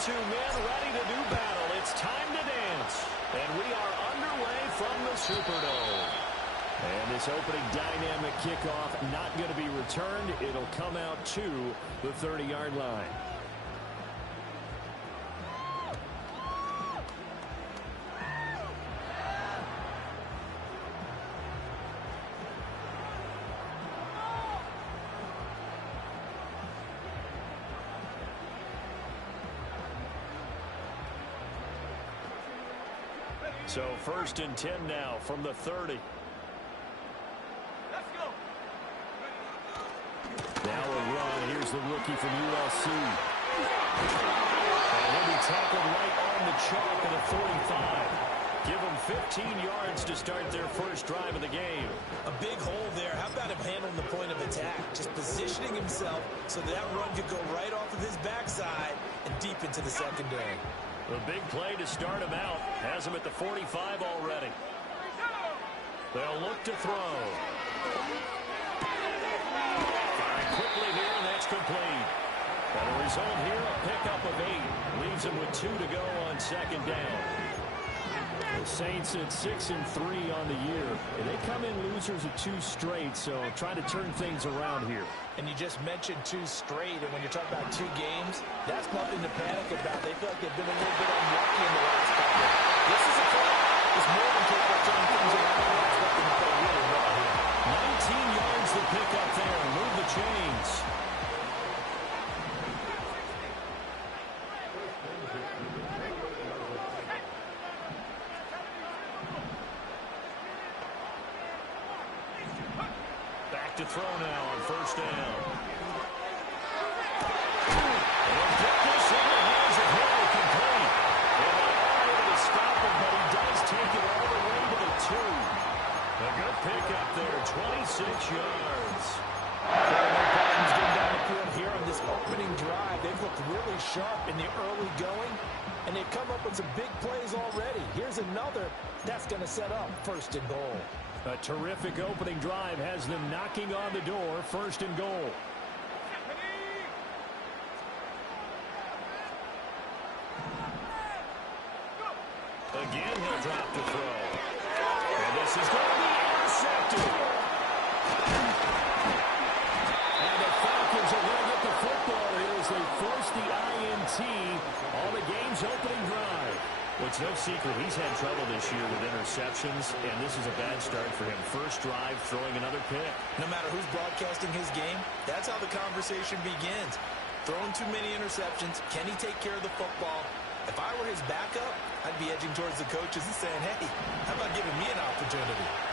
two men ready to do battle. It's time to dance. And we are underway from the Superdome. And this opening dynamic kickoff not going to be returned. It'll come out to the 30-yard line. So 1st and 10 now from the 30. Let's go. Now a run. Here's the rookie from USC. And he'll be tackled right on the chalk at the 45. Give him 15 yards to start their first drive of the game. A big hole there. How about him handling the point of attack? Just positioning himself so that run could go right off of his backside and deep into the secondary. A big play to start him out. Has him at the 45 already. They'll look to throw. Firing quickly here, and that's complete. And the result here, a pickup of 8. Leaves him with 2 to go on 2nd down. The Saints at 6-3 on the year. And they come in losers of 2 straight, so trying to turn things around here. And you just mentioned 2 straight, and when you're talking about 2 games, that's nothing to panic about. They feel like they've been a little bit unlucky in the last couple. This is a play. It's more than capable of turning things around. They're expecting to play really well here. 19 yards to pick up there. Move the chains. To throw now on 1st down. And get this in the hands of Hill, complete. And they are able to stop him, but he does take it all the way to the 2. A good pickup there, 26 yards. No problems getting down the field here on this opening drive. They've looked really sharp in the early going, and they've come up with some big plays already. Here's another that's going to set up 1st and goal. A terrific opening drive has them knocking on the door, 1st and goal. Again, he'll drop to throw. And this is going to be intercepted. And the Falcons are going to get the football here as they force the INT on the game's opening drive. Well, it's no secret he's had trouble this year with interceptions, and this is a bad start for him. First drive, throwing another pick. No matter who's broadcasting his game, that's how the conversation begins. Throwing too many interceptions, can he take care of the football? If I were his backup, I'd be edging towards the coaches and saying, hey, how about giving me an opportunity?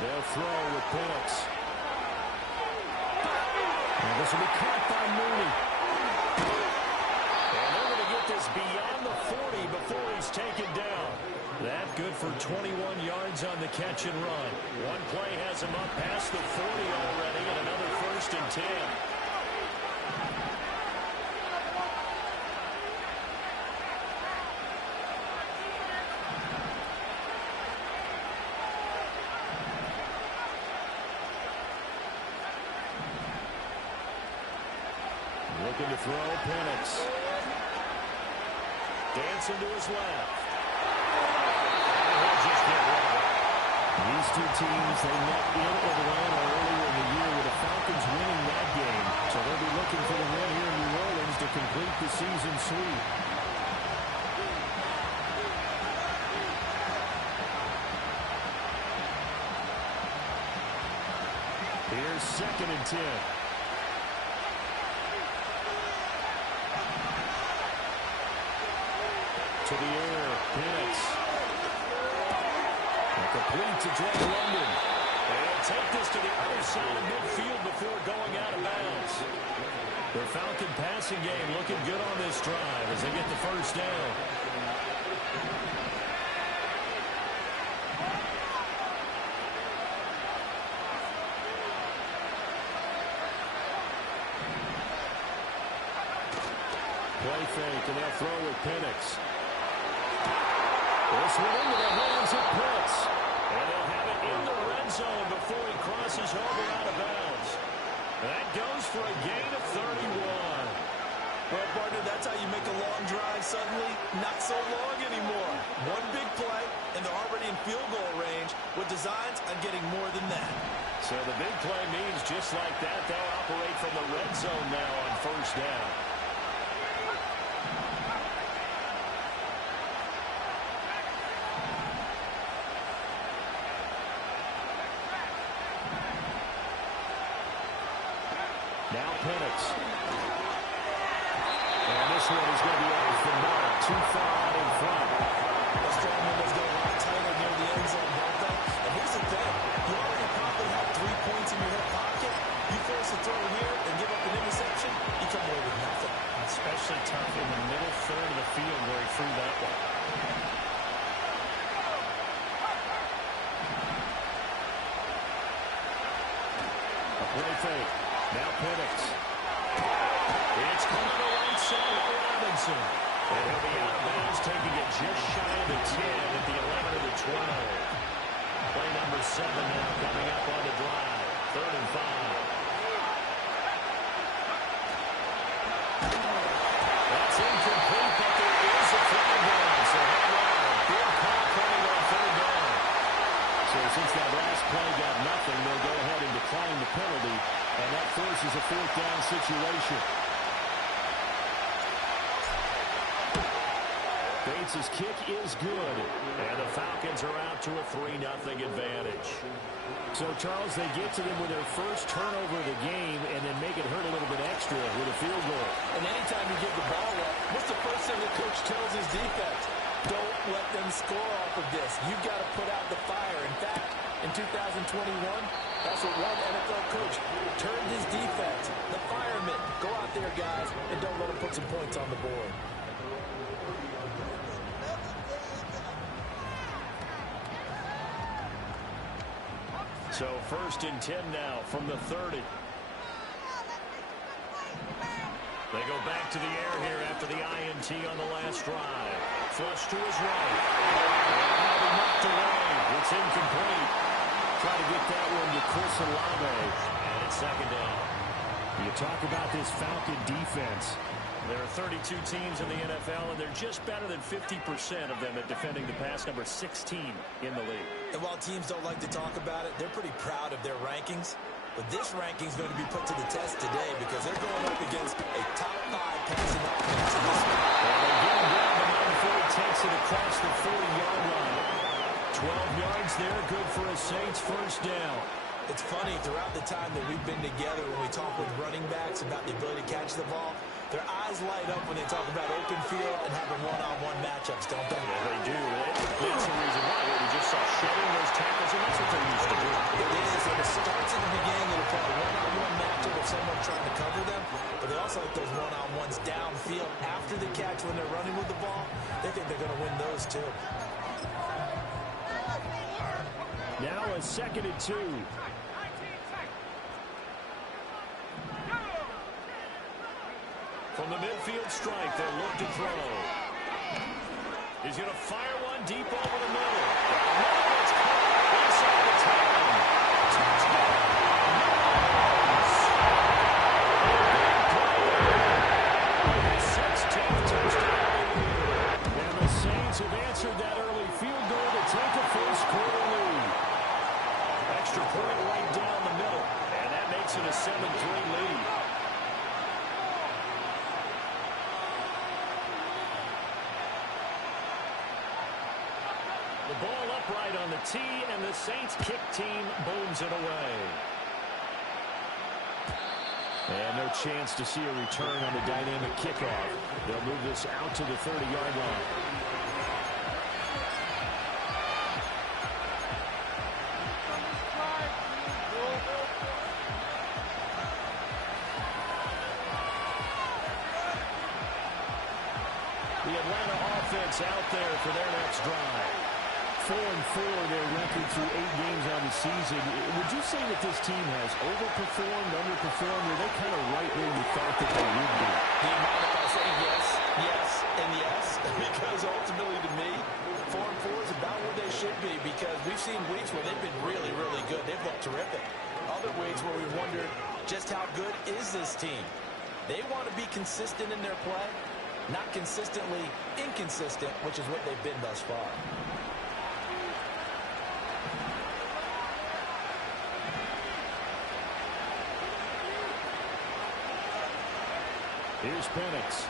They'll throw with Penix. And this will be caught by Mooney. And they're going to get this beyond the 40 before he's taken down. That good for 21 yards on the catch and run. One play has him up past the 40 already, and another 1st and 10. Looking to throw, Penix. Dancing to his left. And he'll just get rid of it. These two teams, they met in Atlanta earlier in the year with the Falcons winning that game. So they'll be looking for the win here in New Orleans to complete the season sweep. Here's 2nd and 10. To the air, Penix. Complete to Drake London. They'll take this to the other side of midfield before going out of bounds. The Falcon passing game looking good on this drive as they get the 1st down. Play fake, and they'll throw with Penix. this one into the hands of Pitts. And they'll have it in the red zone before he crosses over out of bounds. That goes for a gain of 31. Well, partner, that's how you make a long drive suddenly not so long anymore. One big play, and they're already in field goal range with designs on getting more than that. So the big play means just like that, they'll operate from the red zone now on first down. Now Penix. And this one is going to be off the mark, too far out in front. The strong windows go a lot tighter near the end zone, don't they? And here's the thing. You already probably have 3 points in your hip pocket. You force a throw here and give up an interception, you come away with nothing. Especially tough in the middle third of the field where he threw that one. A play fake. Now Penix. It's coming to the right side of Robinson. And he'll be out of bounds, taking it just shy of the 10 at the 11 of the 12. Play number 7 now coming up on the drive. 3rd and 5. That's incomplete, but there is a flag down. So hang on. Big call coming on 3rd down. So since that last play got nothing, they'll go ahead and decline the penalty, and that forces a 4th down situation. Bates' kick is good, and the Falcons are out to a 3-0 advantage. So, Charles, they get to them with their first turnover of the game and then make it hurt a little bit extra with a field goal. And anytime you give the ball up, what's the first thing the coach tells his defense? Don't let them score off of this. You've got to put out the fire. In fact, in 2021, that's what one NFL coach turned his defense. The firemen. Go out there, guys, and don't let them put some points on the board. So 1st and 10 now from the 30. They go back to the air here after the INT on the last drive. Flush to his right. And he knocked away. It's incomplete. Try to get that one to Chris Olave. And it's 2nd down. You talk about this Falcon defense. There are 32 teams in the NFL, and they're just better than 50% of them at defending the pass, number 16 in the league. And while teams don't like to talk about it, they're pretty proud of their rankings. But this ranking is going to be put to the test today because they're going up against a top 5 passing offense in this one. And they get him down the line before he takes it across the 40-yard line. 12 yards there, good for a Saints 1st down. It's funny, throughout the time that we've been together, when we talk with running backs about the ability to catch the ball, their eyes light up when they talk about open field and having one-on-one matchups, don't they? Yeah, they do. That's the reason why. We just saw shedding those tackles, and that's what they're used to doing. It is, and it starts in the beginning. It'll play a one-on-one matchup with someone trying to cover them, but they also like those one-on-ones downfield after the catch when they're running with the ball. They think they're going to win those, too. Now a 2nd and 2. From the midfield strike, they'll look to throw. He's going to fire one deep over the middle. It's caught inside the 10. Touchdown! Sixth touchdown. And the Saints have answered that early field goal to take a first-quarter lead. Extra point right down the middle, and that makes it a 7-3 lead. The ball upright on the tee, and the Saints kick team booms it away. And no chance to see a return on the dynamic kickoff. They'll move this out to the 30-yard line. The Atlanta offense out there for their next drive. 4-4 their record through 8 games on the season. Would you say that this team has overperformed, underperformed, or are they kind of right where you thought that they would be? Do you mind if I say yes, yes, and yes? Because ultimately to me, 4-4 is a We've seen weeks where they've been really, really good. They've looked terrific. Other weeks where we wondered just how good is this team. They want to be consistent in their play, not consistently inconsistent, which is what they've been thus far. Here's Penix.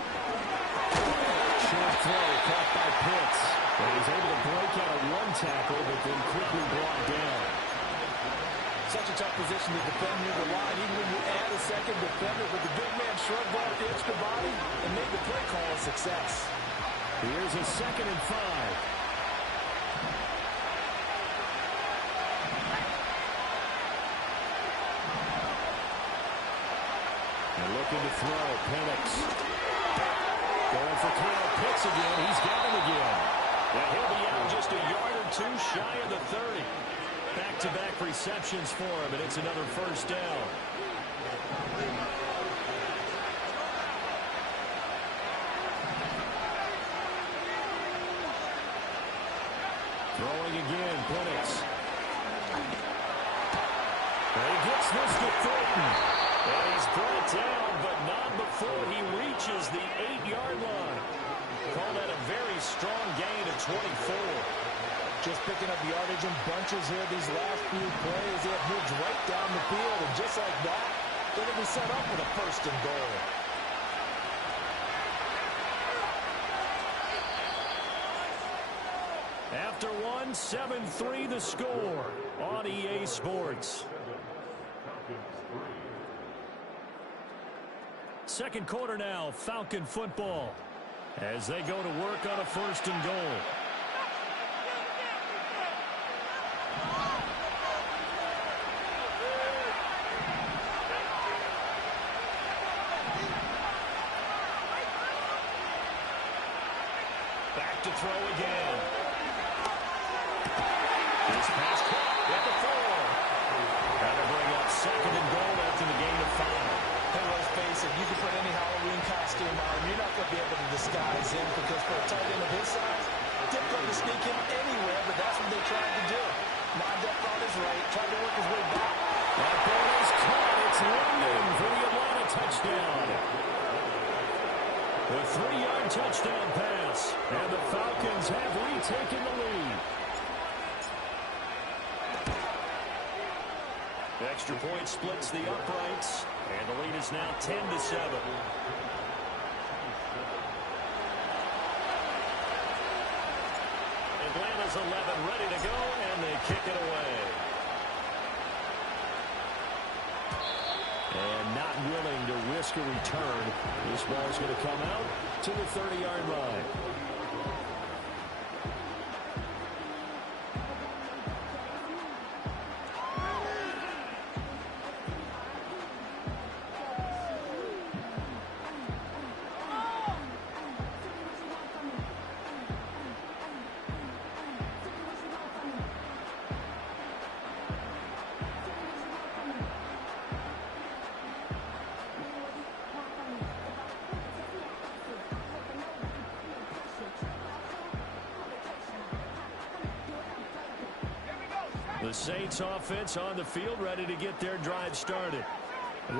Short throw caught by Pitts. And he's able to break out of one tackle, but then quickly brought down. Such a tough position to defend near the line, even when you add a second defender, but the big man shrugged off the extra body and made the play call a success. Here's a 2nd and 5. Looking to throw, Penix. Going for Kyle Pitts again. He's got him again. And he'll be out just a yard or two shy of the 30. Back-to-back receptions for him, and it's another first down. Throwing again, Penix. And he gets this to Thornton. And he's brought down, but not before he reaches the 8-yard line. Call that a very strong gain of 24. Just picking up yardage in bunches here these last few plays. They have moves right down the field, and just like that, they're going to be set up with a 1st and goal. After one, 7-3 the score on EA Sports. Second quarter now, Falcon football, as they go to work on a 1st and goal. Back to throw again. This pass caught at the 4. Got to bring up 2nd and goal after the gain of 5. Hey, let's face it, you can put any Halloween costume on, you're not going to be able to disguise him, because for a tight end of his size, difficult to sneak him anywhere, but that's what they tried to do. Non-depth on his right, tried to work his way back. That ball is caught. It's London for the Atlanta touchdown. The 3-yard touchdown pass, and the Falcons have retaken the lead. Extra point splits the uprights, and the lead is now 10-7. Atlanta's 11 ready to go, and they kick it away. And not willing to risk a return, this ball's going to come out to the 30-yard line. The Saints offense on the field, ready to get their drive started.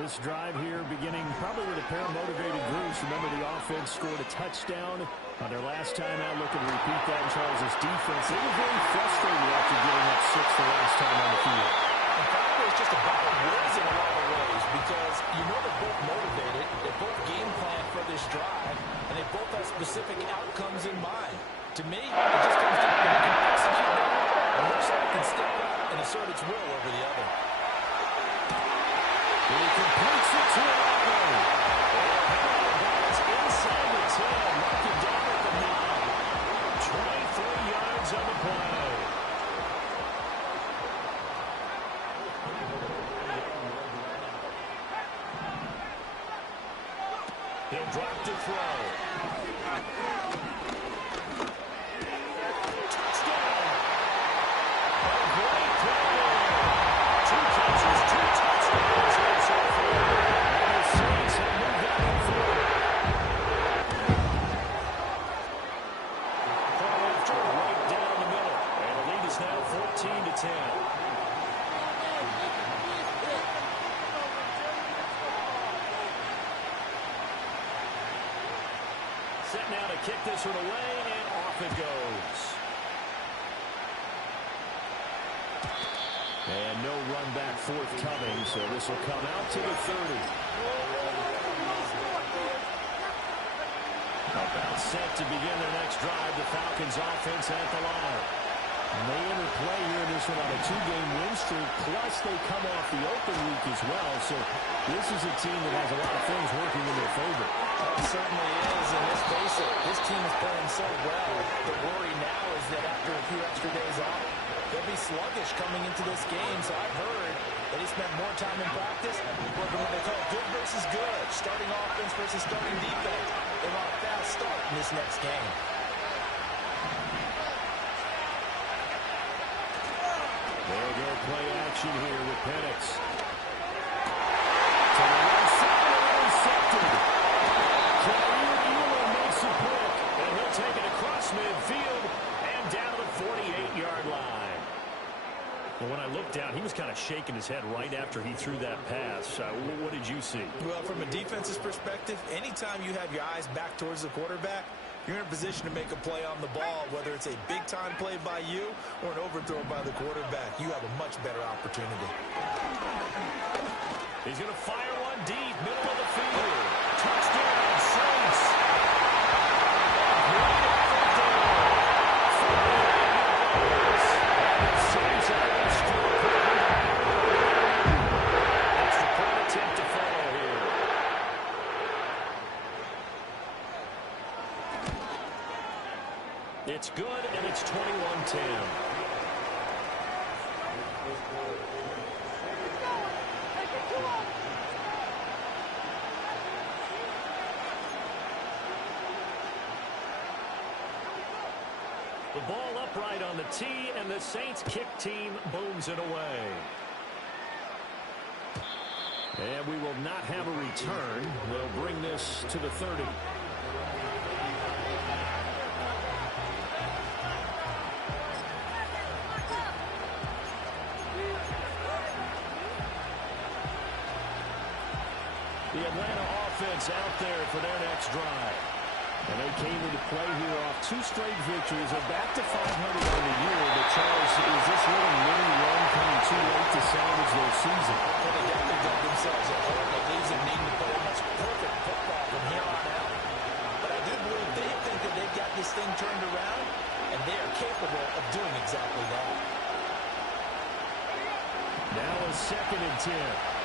This drive here beginning probably with a pair of motivated groups. Remember, the offense scored a touchdown on their last time out. Looking to repeat that in Charles' defense. They were very frustrated after giving up 6 the last time on the field. In fact, it's just about wins in a lot of ways, because you know they're both motivated, they both game plan for this drive, and they both have specific outcomes in mind. To me, it just comes down to who can execute it, and looks like it can step up and assert its will over the other. He completes it to Allen. It's inside the 10, knocking down at the 9. 23 yards on the play. He'll drop to throw. Touchdown. A great play. 2 catches, 2 touchdowns here so far. And the Saints have moved that in forward. Throw after right down the middle. And the lead is now 10. Set now to kick this one away, and off it goes. And no run back forthcoming, so this will come out to the 30. About set to begin their next drive. The Falcons offense at the line. And they interplay here in this one on a 2-game win streak, plus they come off the open week as well. So this is a team that has a lot of things working in their favor. It certainly is, and let's face it, this team is playing so well. The worry now is that after a few extra days off, they'll be sluggish coming into this game. So I've heard that he spent more time in practice working what they call good versus good, starting offense versus starting defense. They want a fast start in this next game. They'll go play action here with Penix. To the right side, intercepted. Jair Elam makes a pick, and he'll take it across midfield and down to the 48-yard line. Well, when I looked down, he was kind of shaking his head right after he threw that pass. What did you see? Well, from a defense's perspective, anytime you have your eyes back towards the quarterback, you're in a position to make a play on the ball, whether it's a big-time play by you or an overthrow by the quarterback. You have a much better opportunity. He's going to fire one deep, middle of the field. Touchdown, Saints. Saints are going to score. Extra point attempt to follow here. It's good, and it's 21-10. The ball upright on the tee, and the Saints kick team booms it away. And we will not have a return. They'll bring this to the 30. The Atlanta offense out there for their next drive. And they came into play here off 2 straight victories. They're back to 500 on the year. But, Charles, is this really a mini run coming too late to salvage their season? Well, they definitely dug themselves a hole that leaves them needing to play almost perfect football from here on out. But I do believe they think that they've got this thing turned around, and they are capable of doing exactly that. Now a 2nd and 10.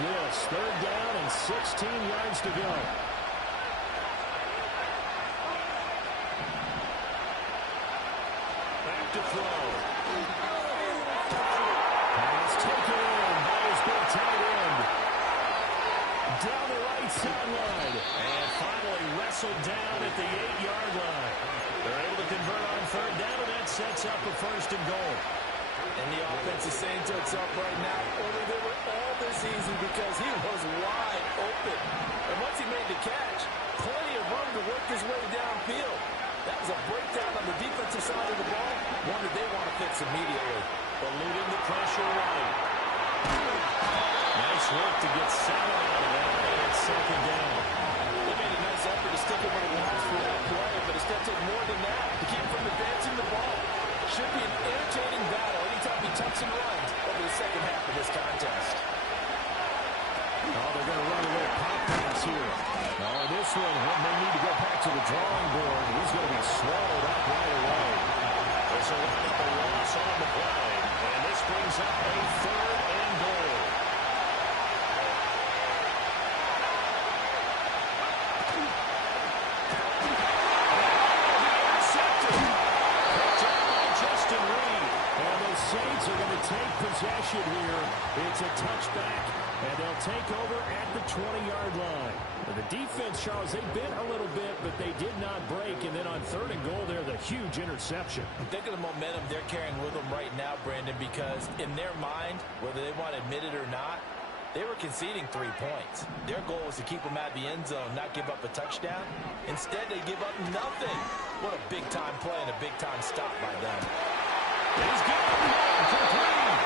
This 3rd down and 16 yards to go. Back to throw. Pass taken in by his big tight end. Down the right sideline. And finally wrestled down at the 8-yard line. They're able to convert on 3rd down, and that sets up a 1st and goal. And the offense is saying to itself right now, only they were all this easy because he was wide open. And once he made the catch, plenty of room to work his way downfield. That was a breakdown on the defensive side of the ball, one that they want to fix immediately. Eluding the pressure right. Nice work to get 7 out of that, and it's 2nd down. They made a nice effort to stick him with a loss for that play, but it's going to take more than that to keep him from advancing the ball. Should be an entertaining battle anytime he tucks and runs over the 2nd half of this contest. Oh, they're going to run a little pop pass here. Oh, this one, they need to go back to the drawing board. He's going to be swallowed up right away. This will wind up a loss on the play. And this brings up a 3rd and goal. Intercepted. Picked up by Justin Reed. And the Saints are going to take possession it here. It's a touchback, and they'll take over at the 20-yard line. And the defense, Charles, they bit a little bit, but they did not break. And then on 3rd and goal there, the huge interception. Think of the momentum they're carrying with them right now, Brandon, because in their mind, whether they want to admit it or not, they were conceding 3 points. Their goal was to keep them out of the end zone, not give up a touchdown. Instead, they give up nothing. What a big-time play and a big-time stop by them. He's got it complete.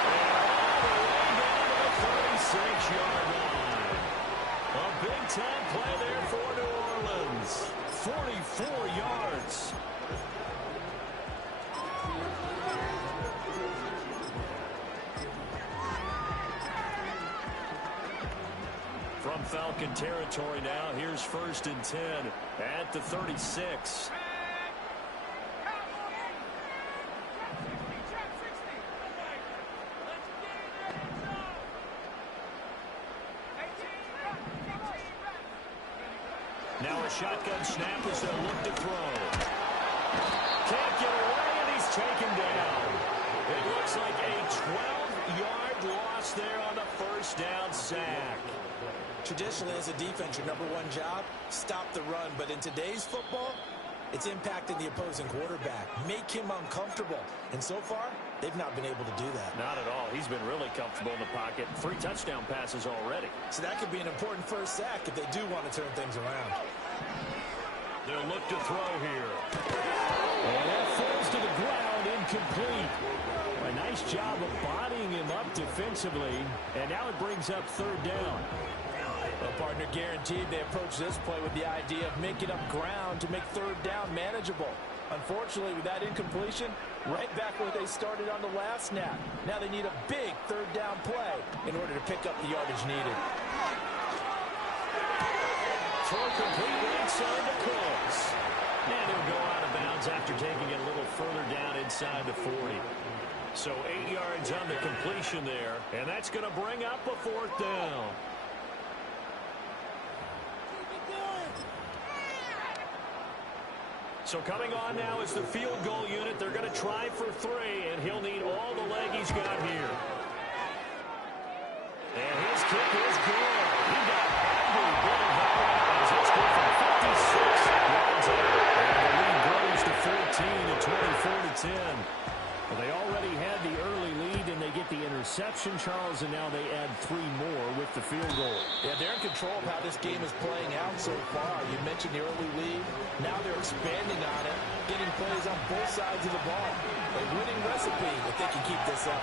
And all the way down to the 36-yard line. A big-time play there for New Orleans. 44 yards. From Falcon territory now, here's 1st and 10 at the 36. Now a shotgun snap as they'll look to throw. Can't get away, and he's taken down. It looks like a 12-yard loss there on the 1st down sack. Traditionally, as a defense, your number one job, stop the run. But in today's football, it's impacting the opposing quarterback. Make him uncomfortable. And so far, they've not been able to do that. Not at all. He's been really comfortable in the pocket. 3 touchdown passes already. So that could be an important first sack if they do want to turn things around. They'll look to throw here. And that falls to the ground, incomplete. A nice job of bodying him up defensively. And now it brings up 3rd down. Well, partner, guaranteed they approach this play with the idea of making up ground to make 3rd down manageable. Unfortunately, with that incompletion, right back where they started on the last snap. Now they need a big 3rd down play in order to pick up the yardage needed. Throw complete right side to Cooks. And he'll go out of bounds after taking it a little further down inside the 40. So 8 yards on the completion there, and that's going to bring up a 4th down. So coming on now is the field goal unit. They're going to try for 3, and he'll need all the leg he's got here. And his kick is good. He got every bit of help as it's good from 56 yards out. And the lead grows to 14 at 24-10. Well, they already had the early lead, and they get the interception, Charles, and now they add 3 more with the field goal. Yeah, they're in control of how this game is playing out so far. You mentioned the early lead. Now they're expanding on it, getting plays on both sides of the ball. A winning recipe if they can keep this up.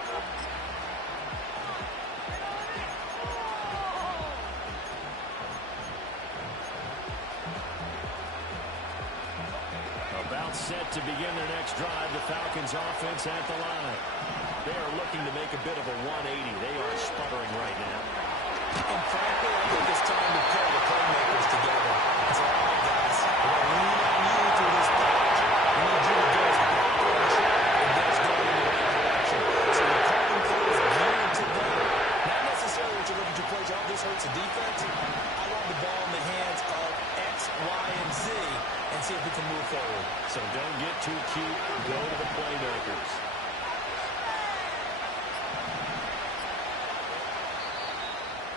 About set to begin their next drive, the Falcons offense at the line. They are looking to make a bit of a 180. They are sputtering right now. And frankly, I think it's time to pull the playmakers together. It's all right, guys. We're going to lean on you through this patch. We need you to get us back on track and get us going in the right direction. So we're calling plays geared to them. Not necessarily what you're looking to play. Oh, this hurts the defense. I want the ball in the hands of X, Y, and Z and see if we can move forward. So don't get too cute. Go to the playmakers.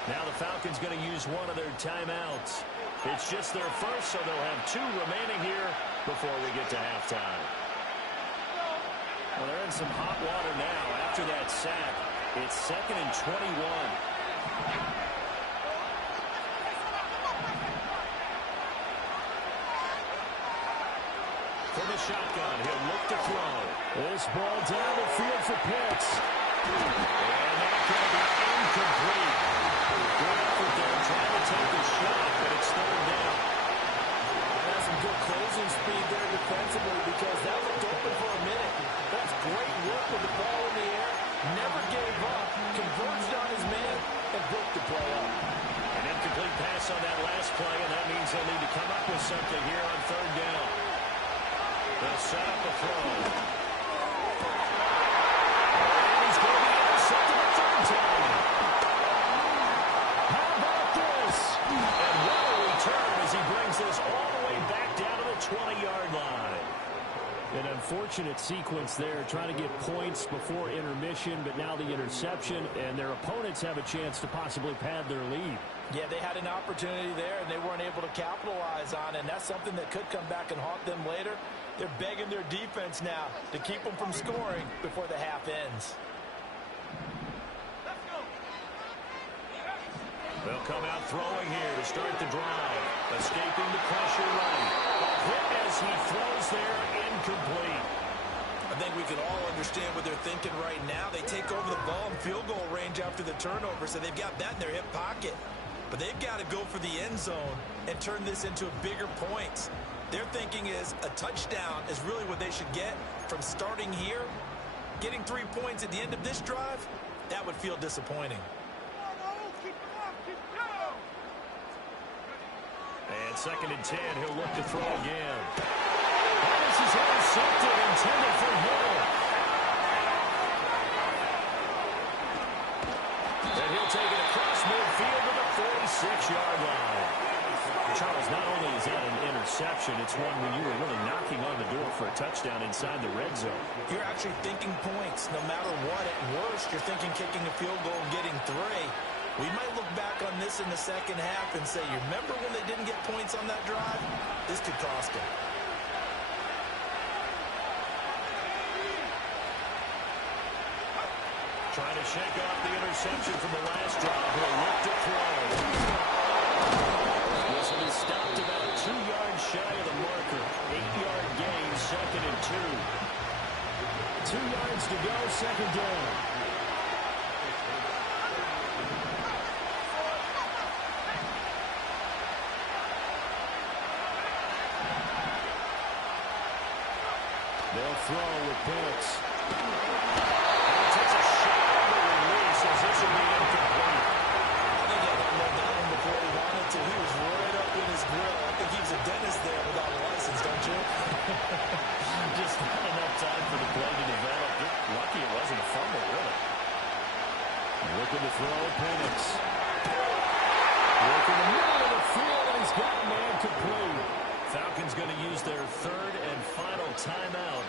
Now the Falcons going to use one of their timeouts. It's just their first, so they'll have 2 remaining here before we get to halftime. Well, they're in some hot water now. After that sack, it's 2nd and 21. For the shotgun, he'll look to throw. This ball down the field for Pitts. And that's going to be incomplete. Good effort there, trying to take a shot, but it's 3rd down. That's some good closing speed there defensively because that looked open for a minute. That's great work with the ball in the air. Never gave up. Converged on his man and broke the play up. An incomplete pass on that last play, and that means they'll need to come up with something here on 3rd down. They'll set up a throw. And he's going to be intercepted a 3rd time. How about this? And what a return as he brings this all the way back down to the 20-yard line. And unfortunate sequence there, trying to get points before intermission, but now the interception, and their opponents have a chance to possibly pad their lead. Yeah, they had an opportunity there, and they weren't able to capitalize on it, and that's something that could come back and haunt them later. They're begging their defense now to keep them from scoring before the half ends. They'll come out throwing here to start the drive. Escaping the pressure right. A hit as he throws there, incomplete. I think we can all understand what they're thinking right now. They take over the ball in field goal range after the turnover, so they've got that in their hip pocket. But they've got to go for the end zone and turn this into bigger points. Their thinking is a touchdown is really what they should get from starting here. Getting 3 points at the end of this drive, that would feel disappointing. And 2nd and 10, he'll look to throw again. And this is intercepted, intended for Hill. And he'll take it across midfield to the 46-yard line. Charles, not only is that an interception, it's one when you were really knocking on the door for a touchdown inside the red zone. You're actually thinking points. No matter what, at worst, you're thinking kicking a field goal and getting 3. We might look back on this in the second half and say, you remember when they didn't get points on that drive? This could cost them. Trying to shake off the interception from the last drive. He'll look to throw. This one is stopped about 2 yards shy of the marker. 8-yard gain, 2nd and 2. 2 yards to go, 2nd down. They'll throw with Penix. He takes a shot on the release as this will be incomplete. I think he had that down before he wanted to. He was right up in his grill. I think he was a dentist there without a license, don't you? Just not enough time for the play to develop. Lucky it wasn't a fumble, really. Looking to throw, Penix. Working the middle of the field, and he's got a man complete. Falcons going to use their 3rd and final timeout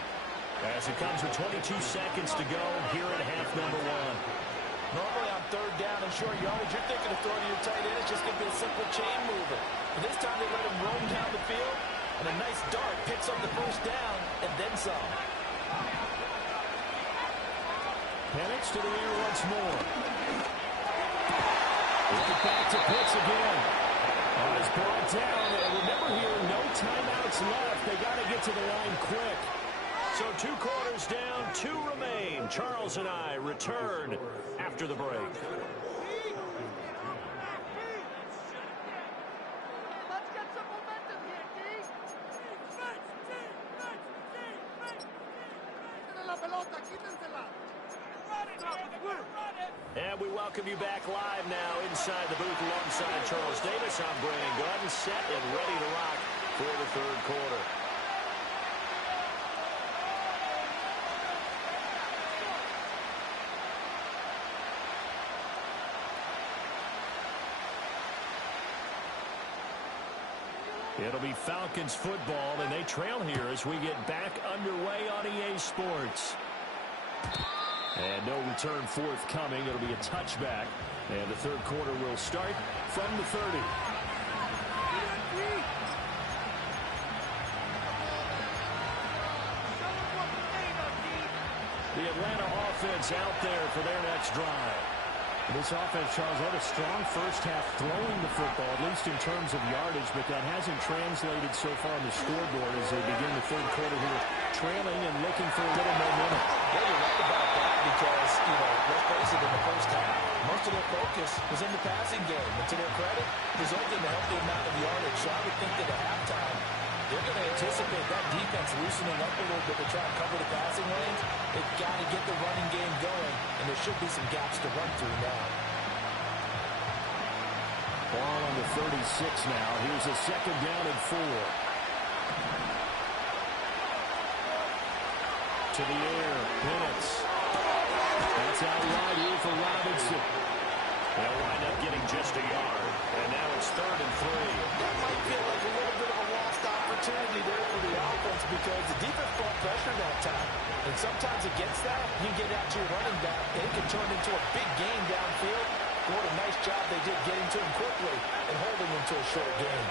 as it comes with 22 seconds to go here at half number 1. Normally on 3rd down and short yardage, you're thinking of throwing to your tight end. It's just going to be a simple chain mover. But this time they let him roam down the field, and a nice dart picks up the 1st down and then some. Penix to the air once more. Right back to Pitts again. Is brought down. And remember here, no timeouts left. They got to get to the line quick. So 2 quarters down, 2 remain. Charles and I return after the break. Let's get some momentum here, D. La pelota, quítensela. And we welcome you back live now inside the booth alongside Charles Davis. I'm Brandon Gunn, set and ready to rock for the 3rd quarter. It'll be Falcons football, and they trail here as we get back underway on EA Sports. And no return forthcoming. It'll be a touchback. And the 3rd quarter will start from the 30. The Atlanta offense out there for their next drive. This offense, Charles, had a strong first half throwing the football, at least in terms of yardage, but that hasn't translated so far on the scoreboard as they begin the 3rd quarter here, trailing and looking for a little momentum. Yeah, you're right about that because, let's face it, in the first half, most of their focus was in the passing game. And to their credit, resulted in a healthy amount of yardage. So I would think that at halftime, they're going to anticipate that defense loosening up a little bit to try and cover the passing lanes. They've got to get the running game going, and there should be some gaps to run through now. Ball on the 36 now. Here's a 2nd down and 4. To the air, Penix. That's out wide here for Robinson. They'll wind up getting just a yard. And now it's 3rd and 3. That might feel like a little bit of a lost opportunity there for the offense. points because the defense brought pressure that time. And sometimes against that, you get out to your running back, and it can turn into a big game downfield. What a nice job they did getting to him quickly and holding him to a short game.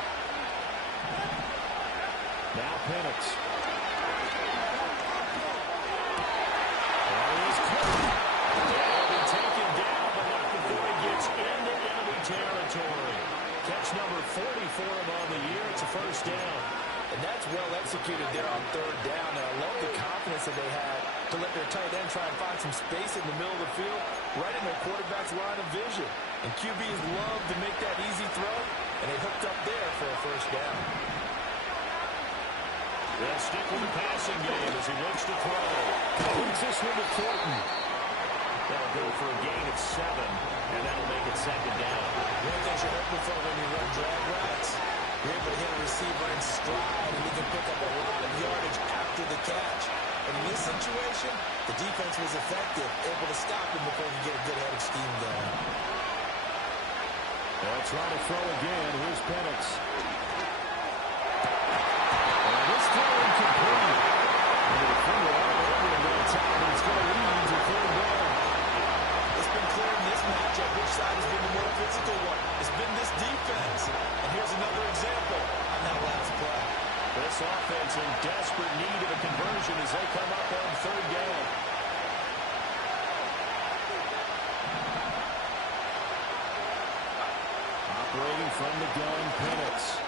Now Penix. Taken down, but not before he gets into enemy territory. Catch number 40 for him on the year. It's a first down. And that's well executed there on third down. And I love the confidence that they had to let their tight end try and find some space in the middle of the field, right in their quarterback's line of vision. And QBs love to make that easy throw, and they hooked up there for a first down. They'll stick with the passing game as he looks to throw. Completes this one to Thornton. That'll go for a gain of 7, and that'll make it second down. One of the things you're hoping for when you run drag routes, you're able to hit a receiver in stride, and he can pick up a lot of yardage after the catch. But in this situation, the defense was effective, able to stop him before he could get a good head of steam going. They'll try to throw again. Here's Penix. And this throw incomplete. And the defender all over him that time. He's going to lead to third down. It's been clear in this matchup which side has been the more physical one. It's been this defense. And here's another example on that last play. This offense in desperate need of a conversion as they come up on third down. Operating from the gun, Penix.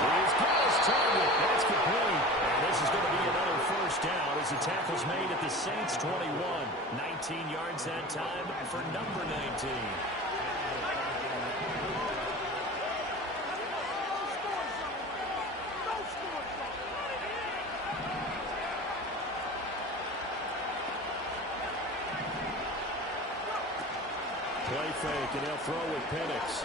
He's got his target. That's complete. And this is going to be another first down as the tackle's made at the Saints 21. 19 yards that time for number 19. Play fake, and he'll throw with Penix.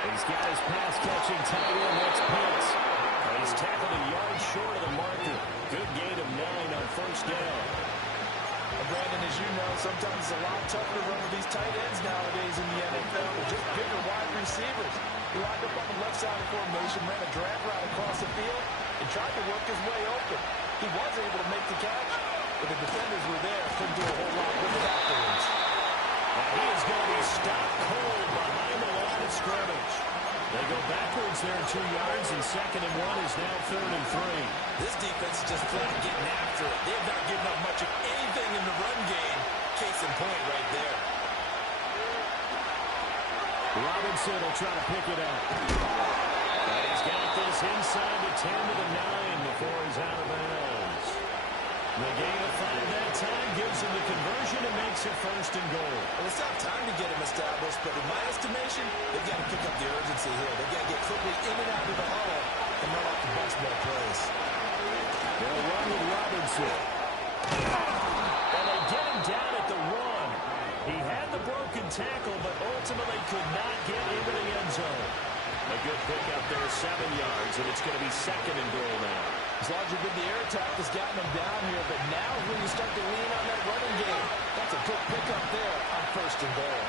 He's got his pass-catching tight end. That's Pitts. And he's tackled a yard short of the marker. Good gain of 9 on first down. And Brandon, as you know, sometimes it's a lot tougher to run with these tight ends nowadays in the NFL. They're just bigger wide receivers. He lined up on the left side of the formation, ran a drag route across the field, and tried to work his way open. He was able to make the catch, but the defenders were there. Couldn't do a whole lot with it afterwards. He is going to be stopped cold behind the line of scrimmage. They go backwards there 2 yards, and 2nd and 1 is now 3rd and 3. This defense is just flat getting after it. They have not given up much of anything in the run game. Case in point right there. Robinson will try to pick it up. And he's got this inside the 10 to the 9 before he's out of bounds. The gain of 5 that time gives him the conversion and makes it 1st and goal. Well, it's not time to get him established, but in my estimation, they've got to pick up the urgency here. They've got to get quickly in and out of the huddle and run off the bunch more plays. They'll run with Robinson. And they get him down at the 1. He had the broken tackle, but ultimately could not get into the end zone. A good pickup there, 7 yards, and it's going to be 2nd and goal now. As large as the air attack has gotten him down here, but now is when you start to lean on that running game. That's a good pickup there on 1st and goal.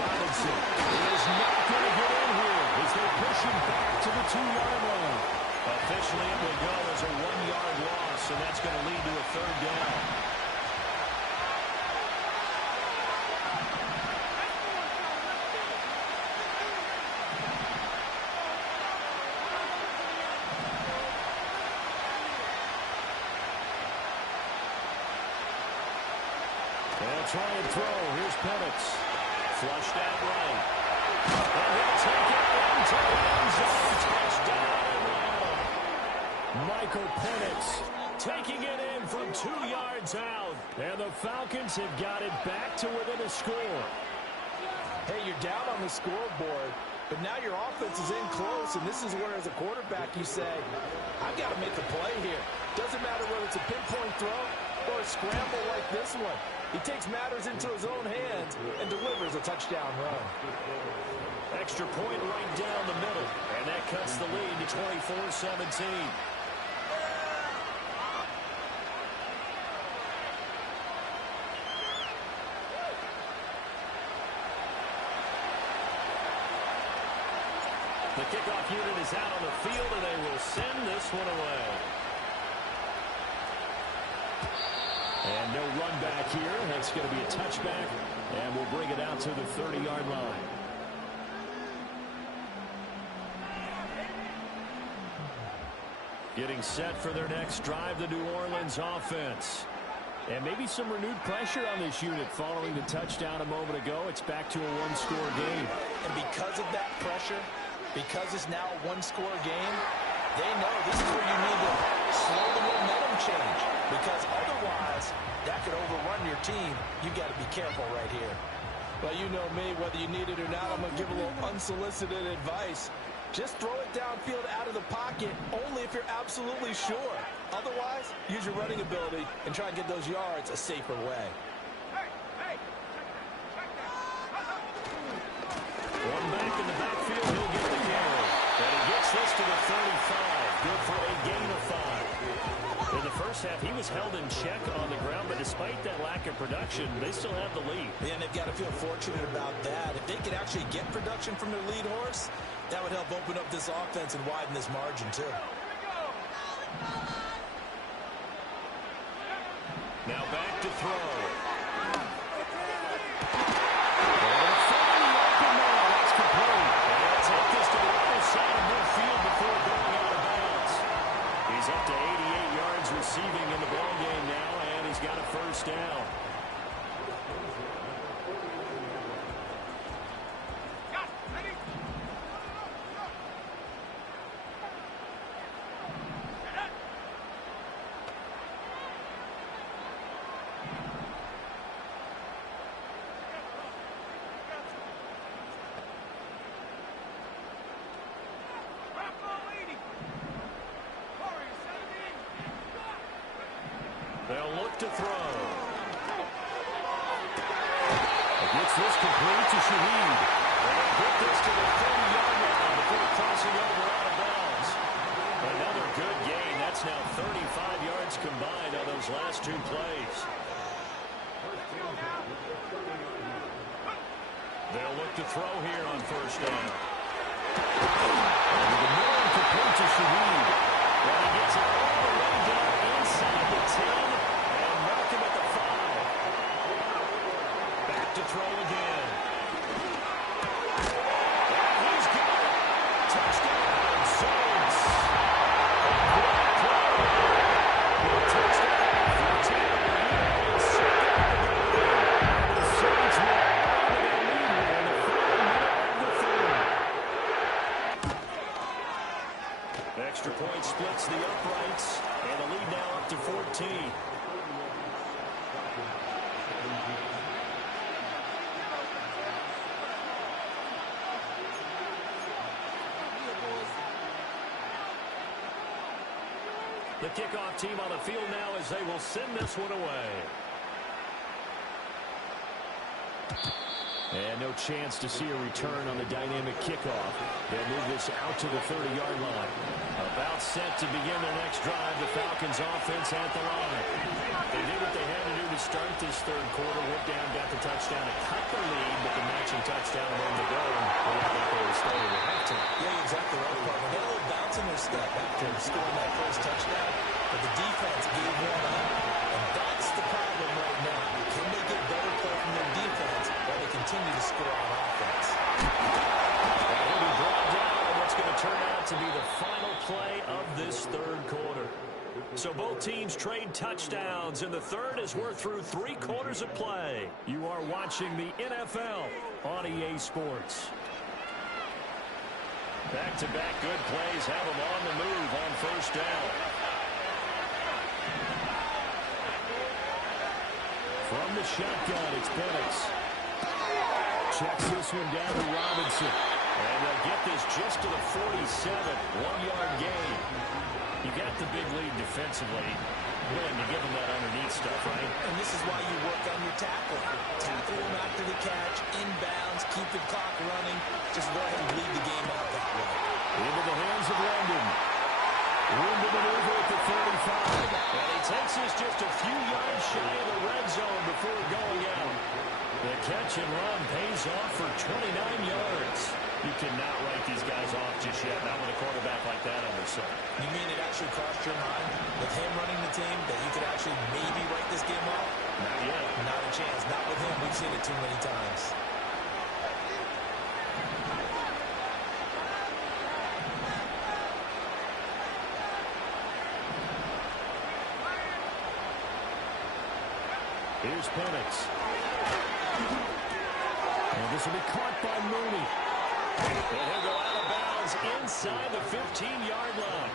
Robinson is not going to get in here as they push him back to the 2-yard line. Officially, it will go as a 1-yard loss, and that's going to lead to a 3rd down. They'll try and throw. Here's Penix. Flushed out right. And he'll take it into the end zone. Touchdown Atlanta. Michael Penix taking it in from 2 yards out. And the Falcons have got it back to within a score. Hey, you're down on the scoreboard, but now your offense is in close, and this is where, as a quarterback, you say, I've got to make a play here. Doesn't matter whether it's a pinpoint throw or a scramble like this one. He takes matters into his own hands and delivers a touchdown run. Extra point right down the middle, and that cuts the lead to 24-17. The kickoff unit is out on the field, and they will send this one away. And no run back here. That's going to be a touchback, and we'll bring it out to the 30-yard line. Getting set for their next drive, the New Orleans offense. And maybe some renewed pressure on this unit following the touchdown a moment ago. It's back to a one-score game. And because of that pressure, because it's now a one-score game, they know this is where you need to slow the momentum change. Because otherwise, that could overrun your team. You've got to be careful right here. Well, you know me, whether you need it or not, I'm going to give a little unsolicited advice. Just throw it downfield out of the pocket only if you're absolutely sure. Otherwise, use your running ability and try and get those yards a safer way. One back in the backfield, he'll get the carry. And he gets this to the 35. Good for a gain of 5. In the first half, he was held in check on the ground, but despite that lack of production, they still have the lead. And they've got to feel fortunate about that. If they could actually get production from their lead horse, that would help open up this offense and widen this margin, too. Now back to throw. That's complete. And he'll take this to the other side of midfield before going out of bounds. He's up to 88 yards receiving in the ball game now, and he's got a first down. They'll look to throw. Gets this complete to Shaheed. And they'll get this to the 30-yard line before crossing over out of bounds. Another good gain. That's now 35 yards combined on those last two plays. They'll look to throw here on first down. And the middle complete to Shaheed. And he gets it all the way down inside the 10. Mark him at the 5. Back to throw again. And he's got it. Touchdown, Saints. Touchdown, 14. The Saints will honor their leader in the final minute of the third. Extra point splits the uprights, and the lead now up to 14. The kickoff team on the field now as they will send this one away. And no chance to see a return on the dynamic kickoff. They'll move this out to the 30-yard line. About set to begin their next drive, the Falcons offense at the line. They did what they had to do to start this third quarter. Went down, got the touchdown to cut the lead, but the matching touchdown a moment ago. And they looked like they were starting at halftime. Yeah, you're exactly right, Parker. They had a little bounce in their step after scoring that first touchdown, but the defense gave one up. And that's the problem right now. Can they get better play from their defense while they continue to score on offense? And he'll be brought down on what's going to turn out to be the final play of this third quarter. So both teams trade touchdowns, and the third as we're through 3 quarters of play. You are watching the NFL on EA Sports. Back-to-back good plays have them on the move on first down. From the shotgun, it's Penix. Checks this one down to Robinson. And they'll get this just to the 47, 1-yard gain. You got the big lead defensively. Willing to give them that underneath stuff, right? And this is why you work on your tackle. Tackle them after the catch, inbounds, keep the clock running. Just go ahead and bleed the game out that way. Into the hands of London. Room to maneuver at the 35. And he takes us just a few yards shy of the red zone before going out. The catch and run pays off for 29 yards. You cannot write these guys off just yet, not with a quarterback like that under center. You mean it actually crossed your mind with him running the team that you could actually maybe write this game off? Not yet. Not a chance. Not with him. We've seen it too many times. Here's Penix. And this will be caught by Mooney. And he'll go out of bounds inside the 15-yard line.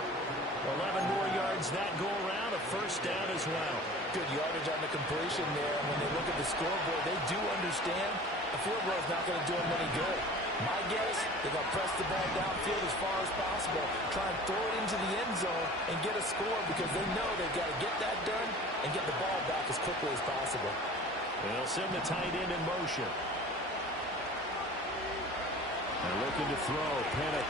11 more yards that go around, a first down as well. Good yardage on the completion there. And when they look at the scoreboard, they do understand the field goal is not going to do them any good. My guess, they're going to press the ball downfield as far as possible, try and throw it into the end zone and get a score because they know they've got to get that done and get the ball back as quickly as possible. They'll send the tight end in motion. They're looking to throw. Penix.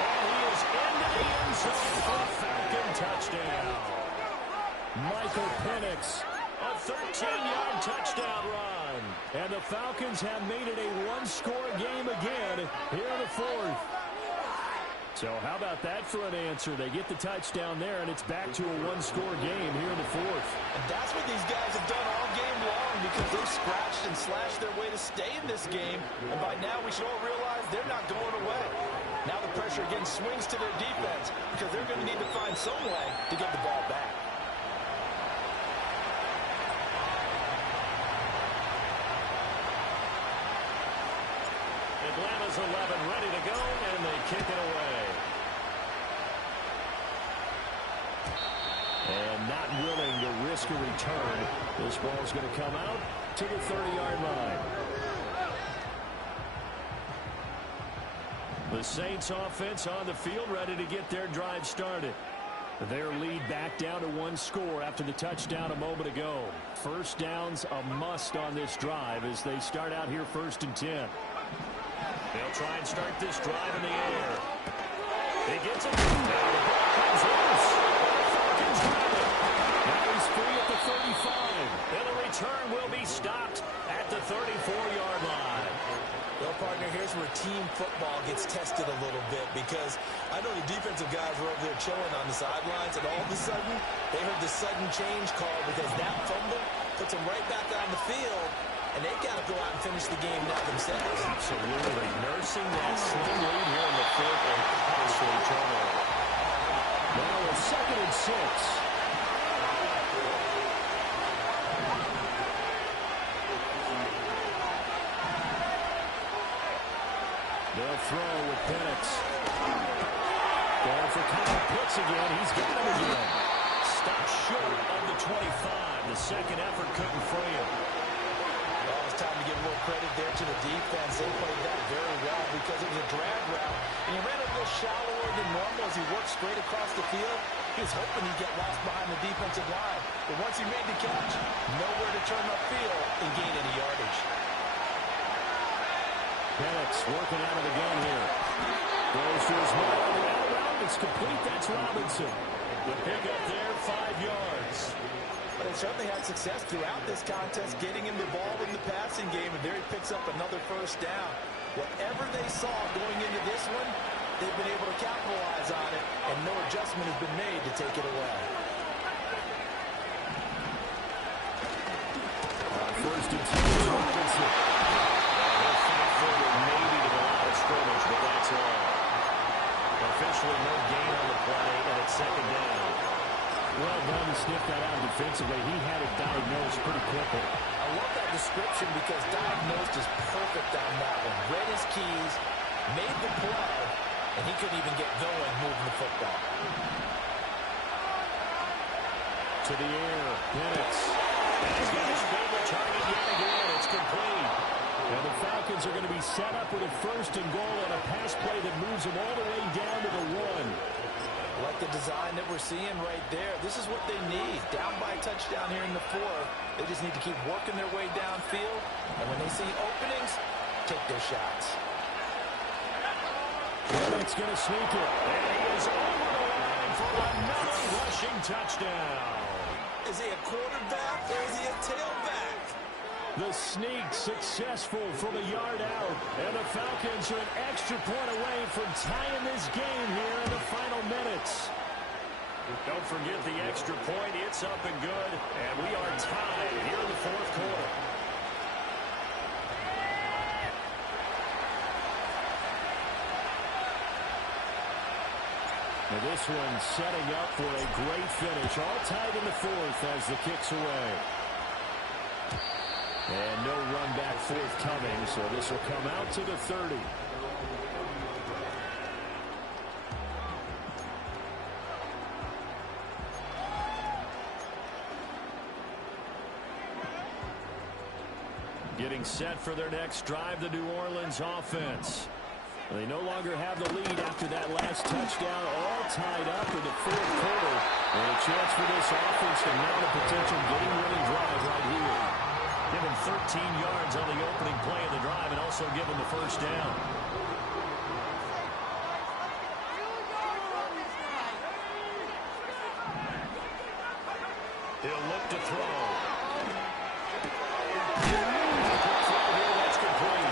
And he is into the end zone for a Falcon touchdown. Michael Penix, a 13-yard touchdown run. And the Falcons have made it a one-score game again here in the fourth. So how about that for an answer? They get the touchdown there, and it's back to a one-score game here in the fourth. And that's what these guys have done all game long because they've scratched and slashed their way to stay in this game. And by now, we should all realize they're not going away. Now the pressure again swings to their defense because they're going to need to find some way to get the ball back. Atlanta's 11 ready to go, and they kick it away. And not willing to risk a return. This ball's going to come out to the 30-yard line. The Saints offense on the field ready to get their drive started. Their lead back down to one score after the touchdown a moment ago. First down's a must on this drive as they start out here 1st and 10. They'll try and start this drive in the air. He gets it. Now the ball comes loose. Falcons grab it. Now he's free at the 35. And the return will be stopped at the 34-yard line. Well, partner, here's where team football gets tested a little bit because I know the defensive guys were over there chilling on the sidelines, and all of a sudden, they heard the sudden change call because that fumble puts them right back on the field, and they've got to go out and finish the game now themselves. Absolutely. Nursing that slim lead here in the fourth and costly turnover. Now a 2nd and 6. They'll throw with Penix. Going for Kyle Pitts again. He's got him again. Stopped short of the 25. The second effort couldn't free him. Well, it's time to give a little credit there to the defense. They played that very well because it was a drag route. And he ran a little shallower than normal as he worked straight across the field. He was hoping he'd get lost behind the defensive line. But once he made the catch, nowhere to turn upfield and gain any yardage. Penix working out of the gun here. Goes to his man on the out route. It's complete. That's Robinson. The pickup there, 5 yards. But they certainly had success throughout this contest, getting him the ball in the passing game, and there he picks up another first down. Whatever they saw going into this one, they've been able to capitalize on it, and no adjustment has been made to take it away. 1st and 10, Robinson. Maybe to the line of scrimmage, but that's all. Officially no gain on the play, and it's 2nd down. Well done to sniff that out defensively. He had it diagnosed pretty quickly. I love that description because diagnosed is perfect on that one. Read his keys, made the play, and he couldn't even get going moving the football. To the air, Penix. And he's got his favorite target yet again. It's complete. And the Falcons are going to be set up with a 1st and goal on a pass play that moves them all the way down to the 1. Like the design that we're seeing right there. This is what they need. Down by a touchdown here in the 4th. They just need to keep working their way downfield. And when they see openings, take their shots. Penix going to sneak it. And he is over the line for another rushing touchdown. Is he a quarterback or is he a tailback? The sneak successful from a yard out. And the Falcons are an extra point away from tying this game here in the final minutes. Don't forget the extra point. It's up and good. And we are tied here in the fourth quarter. Now this one setting up for a great finish. All tied in the fourth as the kick's away. And no run back forthcoming, so this will come out to the 30. Getting set for their next drive, the New Orleans offense. They no longer have the lead after that last touchdown, all tied up in the fourth quarter. And a chance for this offense to mount a potential game-winning drive right here. Give him 13 yards on the opening play of the drive and also give him the first down. He'll look to throw. That's complete.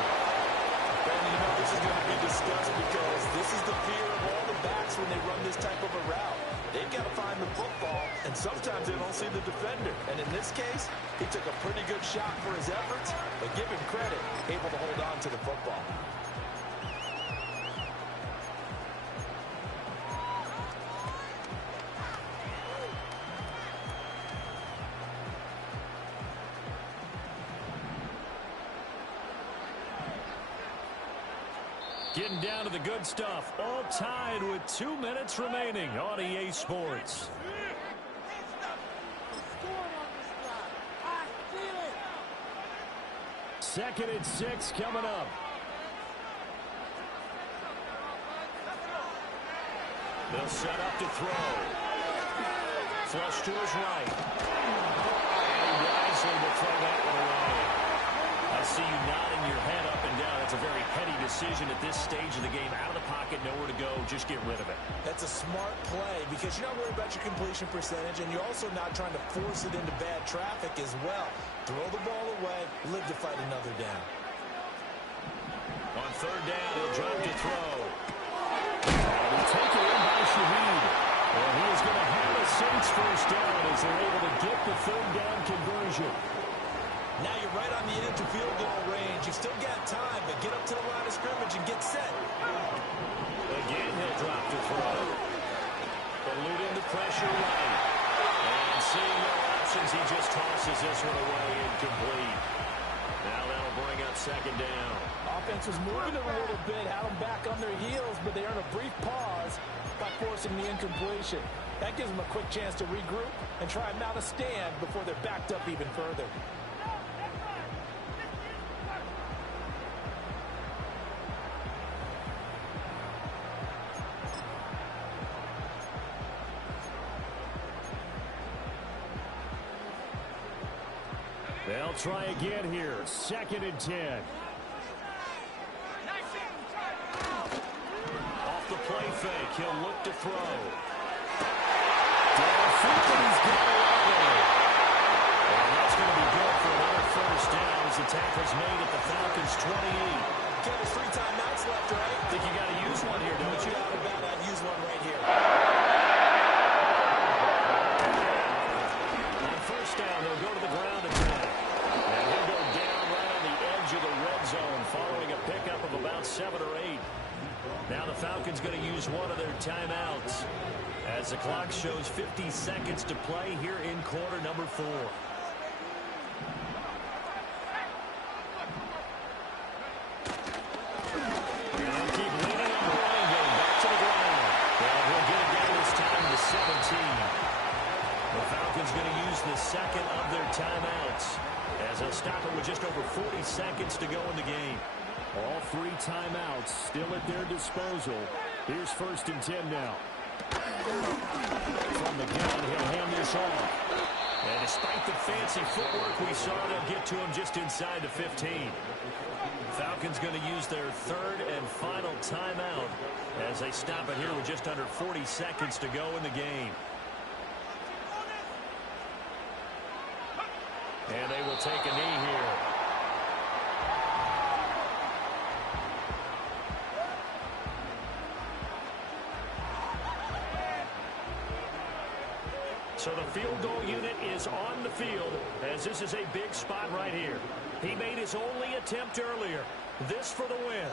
And you know this is going to be discussed because this is the fear of all the backs when they run this type of a route. They've got to find the football, and sometimes they don't see the defender. And in this case, he took a pretty good shot for his efforts, but give him credit, able to hold on to the football. Getting down to the good stuff. All tied with 2 minutes remaining on EA Sports. Second and 6 coming up. They'll set up to throw. Flush to his right. And wisely to throw that one away. I see you nodding your head up and down. It's a very heady decision at this stage of the game. Out of the pocket, nowhere to go. Just get rid of it. That's a smart play because you're not worried about your completion percentage, and you're also not trying to force it into bad traffic as well. Throw the ball away, live to fight another down. On third down, he'll drive to throw. And taken in by Shaheed. And he is going to have a Saints first down as they're able to get the third down conversion. Now you're right on the edge of field goal range. You've still got time, but get up to the line of scrimmage and get set. Again, he'll drop to throw. Eluding the pressure right. And seeing no options, he just tosses this one away incomplete. Now that'll bring up second down. Offense was moving it a little bit, had them back on their heels, but they earned a brief pause by forcing the incompletion. That gives them a quick chance to regroup and try and mount a stand before they're backed up even further. They'll try again here. Second and 10. Off the play fake, he'll look to throw. Downfield, he's got it away. And that's going to be good for another first down as the tackle's made at the Falcons' 28. There's 3 timeouts left, right? Think you got to use one here, don't you? Without a doubt, I'd use one right here. On first down, they'll go to the ground attack. And he'll go down right on the edge of the red zone following a pickup of about 7 or 8. Now the Falcons going to use one of their timeouts as the clock shows 50 seconds to play here in quarter number 4. They'll keep leaning on the running game back to the ground. And he'll get it down this time to 17. The Falcons going to use the second of their timeouts as they'll stop it with just over 40 seconds to go in the game. All 3 timeouts still at their disposal. Here's first and 10 now. From the gun, he'll hand this off. And despite the fancy footwork we saw, they'll get to him just inside the 15. Falcons going to use their third and final timeout as they stop it here with just under 40 seconds to go in the game. And they will take a knee here. So the field goal unit is on the field as this is a big spot right here. He made his only attempt earlier. This for the win.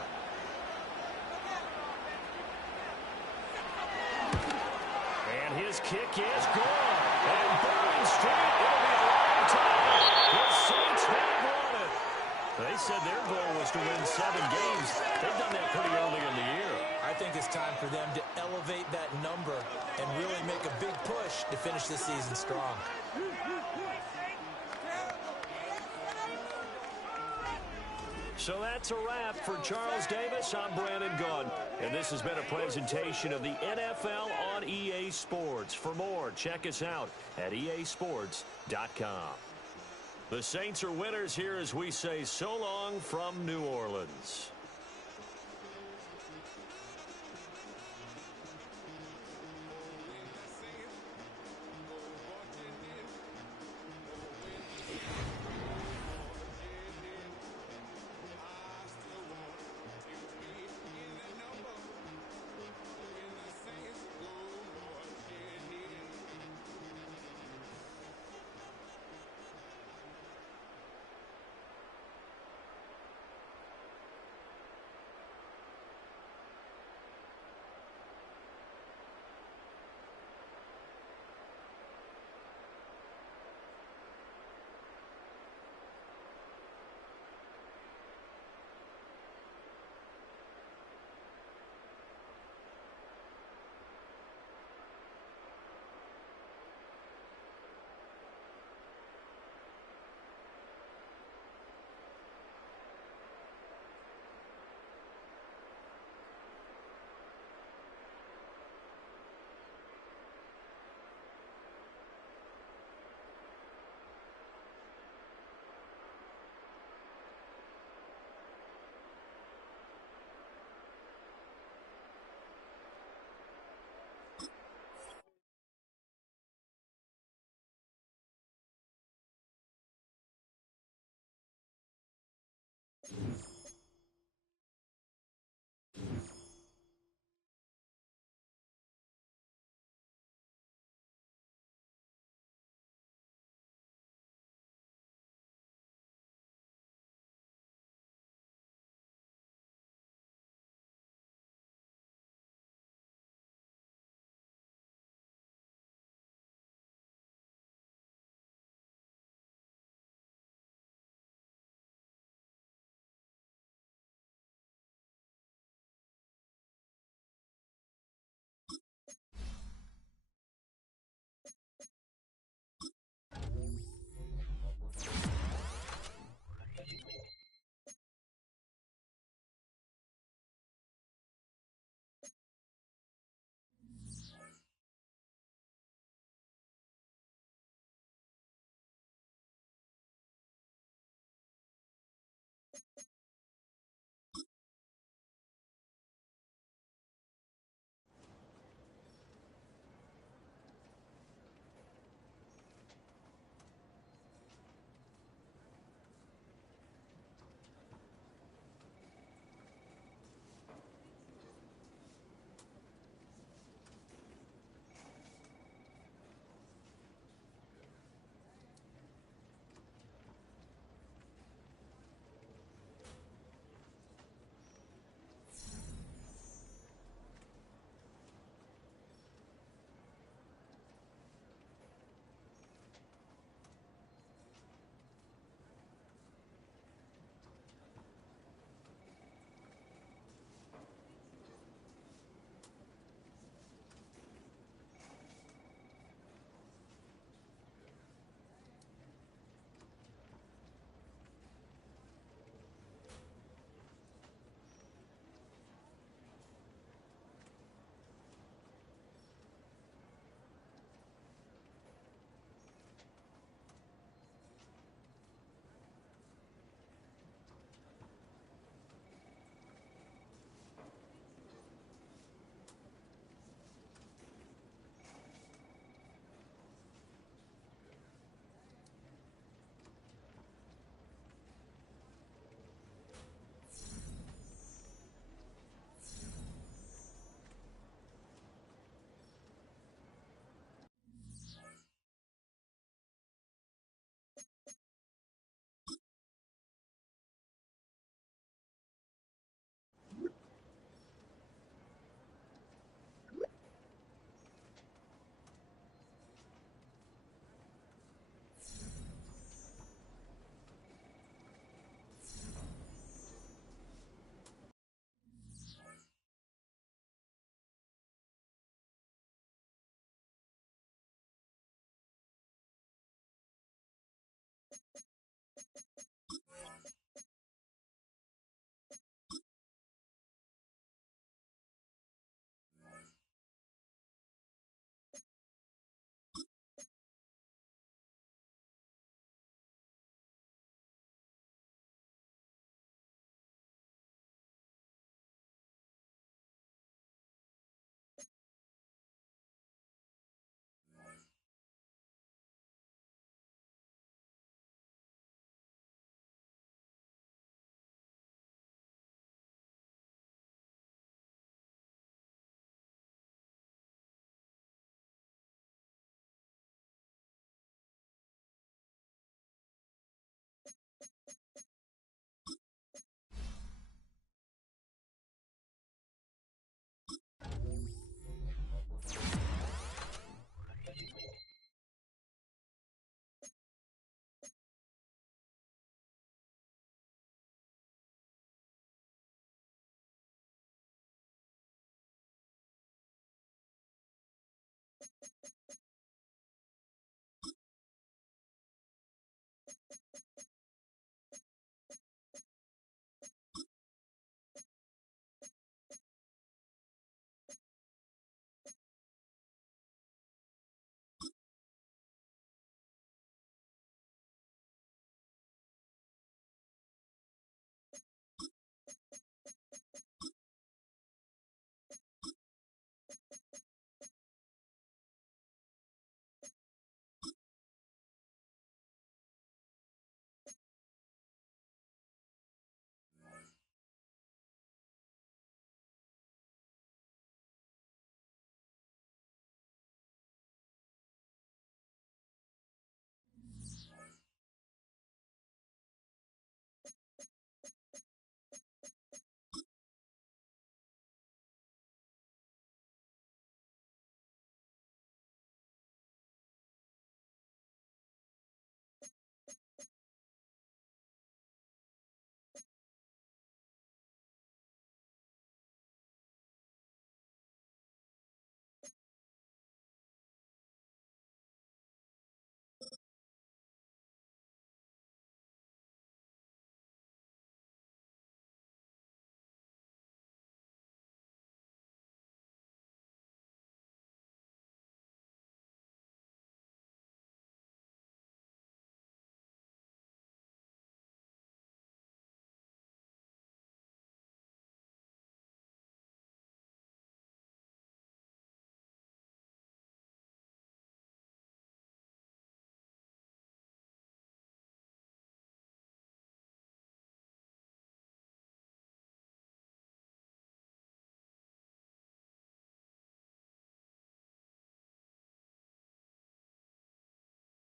And his kick is good. And Bowling Street, it'll be a long time. The Saints have won it. They said their goal was to win 7 games. They've done that pretty early in the year. I think it's time for them to elevate that number and really make a big push to finish the season strong. So that's a wrap for Charles Davis. I'm Brandon Gaudin, and this has been a presentation of the NFL on EA Sports. For more, check us out at easports.com. The Saints are winners here as we say so long from New Orleans.